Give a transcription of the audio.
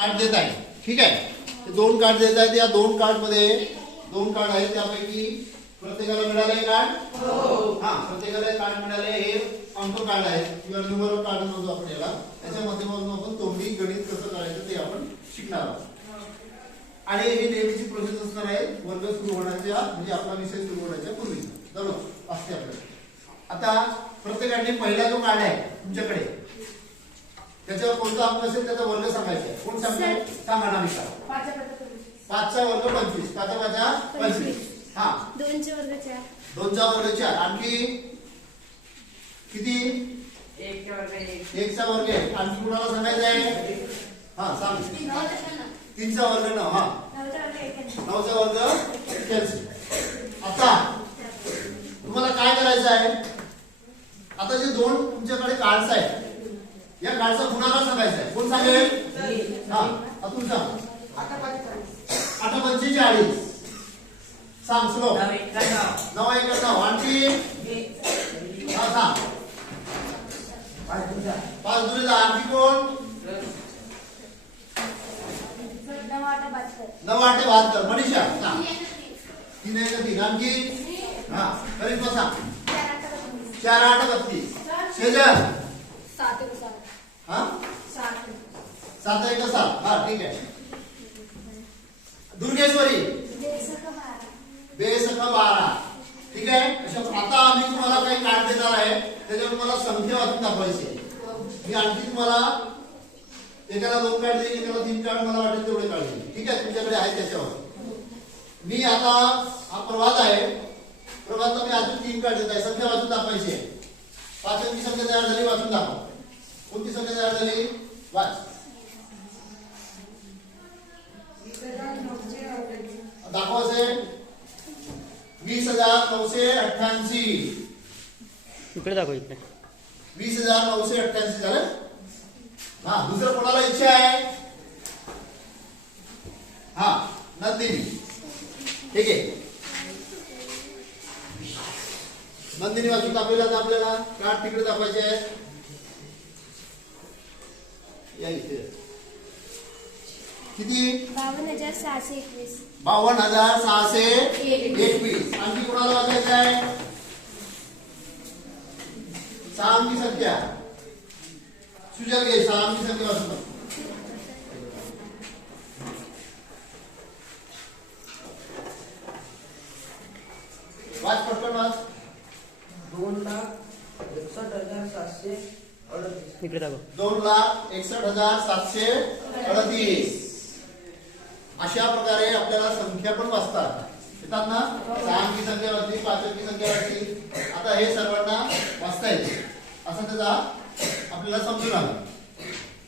Card देत आहे. ठीक आहे, ते 2 कार्ड देत आहेत. या 2 कार्ड मध्ये 2 कार्ड आहेत, त्यापैकी प्रत्येकाला मिळाले कार्ड. हा, प्रत्येकाला कार्ड मिळाले. हे अंक कार्ड आहेत किंवा न्यूमरल कार्ड म्हणतो आपण याला. त्याच्या माध्यमातून आपण तोंडी गणित कसं करायचं ते आपण शिकणार आहोत. आणि ही नेहमीची प्रोसेस असणार आहे वर्ग सुरू होण्याच्या, म्हणजे आपला विषय सुरू होण्याच्या पूर्वी बरोबर असते आपल्याला. आता प्रत्येकाने पहिला जो कार्ड आहे तुमच्याकडे, त्याच्यावर कोणता अंक असेल त्याचा वर्ग सांगायचा आहे. कोण सांगेल? सांगा ना मित्रा. 5चा वर्ग 25. 5चा 25. हा, 2चा वर्ग 4. 2चा वर्ग 4. आणखी किती? 1चा वर्ग 1. 1चा वर्ग 1. आणखी कुणाला सांगायचं आहे? हा सांग. 3चा वर्ग 9. हा, 9चा वर्ग 81. आता तुम्हाला काय करायचं आहे? आता जे 2 तुमच्याकडे कार्ड्स आहेत, या कार्डचा कुणाला सांगायचा आहे? कोण सांगेल? हा, अतुल सांग. 8 पंचे 40. सांग स्लो. 9 1 9. 9 1 9. आणखी हा सांग. 5 दुनी 10. आणखी कोण? 9 8 72. मनीषा सांग. 3 1 3. आणखी हा करिश्मा सांग. 4 8 32. शेजर 7 1 7. हा 7 1 7. हा ठीक आहे. दुर्गेश्वरी 2 12. ठीक आहे. आता आम्ही तुम्हाला काही कार्ड देणार आहे, त्याच्यावर तुम्हाला संख्या वाचून दाखवायची आहे. मी आणखी तुम्हाला एकाला 2 कार्ड देईन, एकाला 3 कार्ड, मला वाटेल तेवढे कार्ड देईन. ठीक आहे, तुमच्याकडे आहे त्याच्यावर. मी आता हा प्रवाद आहे, प्रवादला मी अजून 3 कार्ड देत आहे. संख्या वाचून दाखवायची आहे. 5 अंकी संख्या तयार झाली, वाचून दाखवा. कोणती संख्या तयार झाली? वाच. दाखवा असेल. 20,988. इकडे दाखव. इकडे 20,988 झालं. हा, दुसरं कोणाला इच्छा आहे? हा, नंदिनी. ठीक आहे, नंदिनी वाचून दाखवला. आपल्याला कार्ड तिकडे दाखवायचे आहे. या इथे किती? 52,621. 52,621. आणखी कोणाला वाचायचं आहे? 6 अंकी संख्या. सुजल घे, 6 अंकी संख्या वाचून. वाच पटकन वाच. 2,61,738. इकडे दाखव. 2,61,738. अशा प्रकारे आपल्याला संख्या पण वाचतात येतात ना. 6 अंकी संख्या वाचली, 5 अंकी संख्या वाचली. आता हे सर्वांना वाचता येते असं त्याचा आपल्याला समजून आलं.